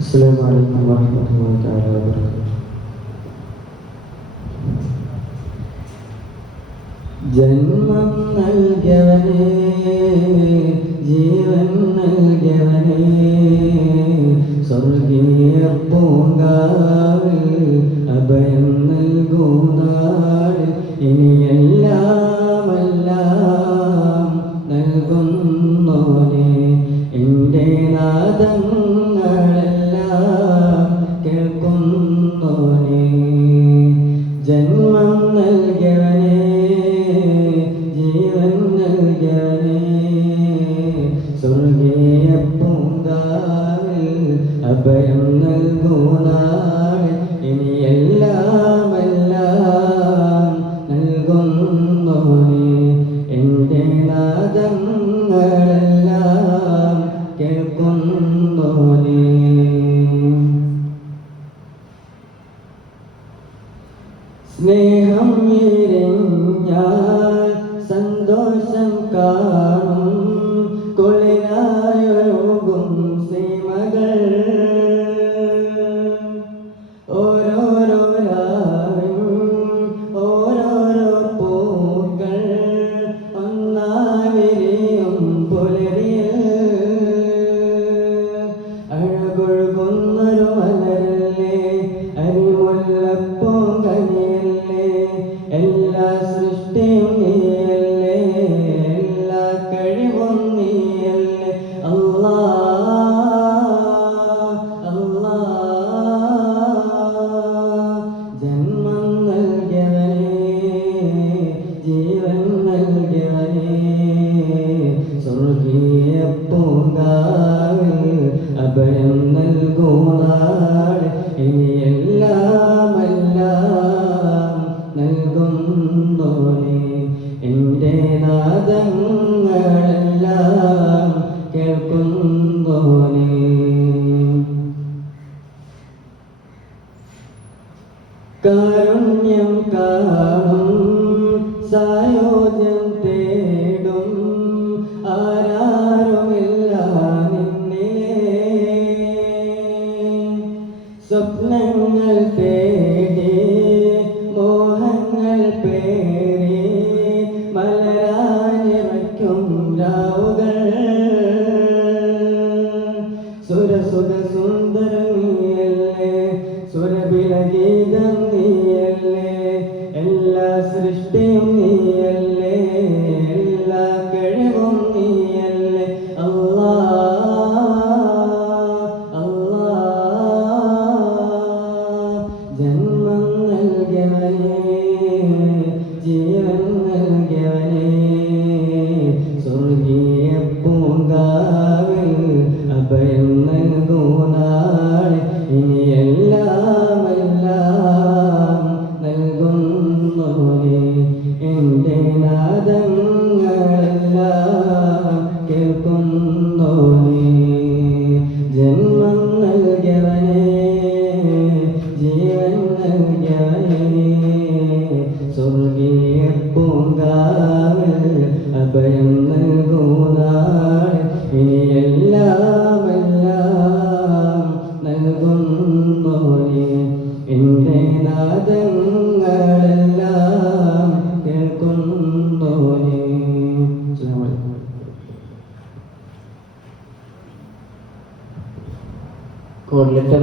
السلام عليكم ورحمة الله تعالى وبركاته. ജന്മം നൽകിയവനേ, ജീവൻ നൽകിയവനേ, സ്വർഗീയ പൂങ്കാവിൽ അഭയം നൽകുന്നാൾ, ഇനിയെല്ലാം എല്ലാം നൽകുന്നോനെ, എൻ്റെ നാദങ്ങളെല്ലാം കേൾക്കുന്നോനെ. ജന്മം നൽകിയവനേ, ജീവൻ നൽകിയവനേ, സ്വർഗീയ പൂങ്കാവിൽ അഭയം നൽകുന്നാൾ, ഇനിയെല്ലാം എല്ലാം നൽകുന്നോനെ, എൻ്റെ നാദങ്ങളെല്ലാം കേൾക്കുന്നോനെ. സ്നേഹം വിരിഞ്ഞാൽ സന്തോഷം കാണും, കുളിരായൊഴുകും സീമകൾ, ഓരോരോ രാവിൻ ഓരോരോ പൂക്കൾ ഒന്നായി വിരിയും പുലരിയിൽ, അഴകൊഴുകുന്നൊരു മലരല്ലേ, അരിമുല്ലപ്പൂങ്കനിയല്ലേ, എല്ലാ സൃഷ്ടിയും നീയല്ലേ, എല്ലാ കഴിവും നീയല്ലേ. അല്ലാ അല്ലാ, ജന്മം നൽകിയവനേ, ജീവൻ നൽകിയവനേ, സ്വർഗീയ പൂങ്കാവിൽ അഭയം നൽകുന്നാൾ, ഇനിയെല്ലാം എല്ലാം നൽകുന്നോനെ, എൻ്റെ നാദങ്ങളെല്ലാം കേൾക്കുന്നോനെ. കാരുണ്യം കാണും, സായോജ്യം തേടും, ആരാരുമില്ല നിന്നിലേ, സ്വപ്നങ്ങൾ തേടി മോഹങ്ങൾ പേറി മലരാനിറയ്ക്കും രാവുകൾ, സുരസുര സുന്ദര നീയല്ലേ, സുരബിലഗീതം നീയല്ലേ, എല്ലാ സൃഷ്ടിയും നീയല്ലേ, എല്ലാ കഴിവും നീയല്ലേ. അല്ലാ അല്ലാ, ജന്മം നൽകിയവനേ, ജീവൻ നൽകിയവനേ, സ്വർഗീയ പൂങ്കാവിൽ അഭയം നൽകുന്നാൾ, ഇനിയെല്ലാം എല്ലാം നൽകുന്നോനെ, എൻ്റെ നാദങ്ങളെല്ലാം കേൾക്കുന്നോനെ. ജന്മം നൽകിയവനേ, ജീവൻ നൽകിയവനേ, സ്വർഗീയ പൂങ്കാവിൽ അഭയം നൽകുന്നാൾ, ഇനിയെല്ലാം എല്ലാം നൽകുന്നോനെ, എൻ്റെ നാദങ്ങളെല്ലാം കേൾക്കുന്നോനെ. Code letter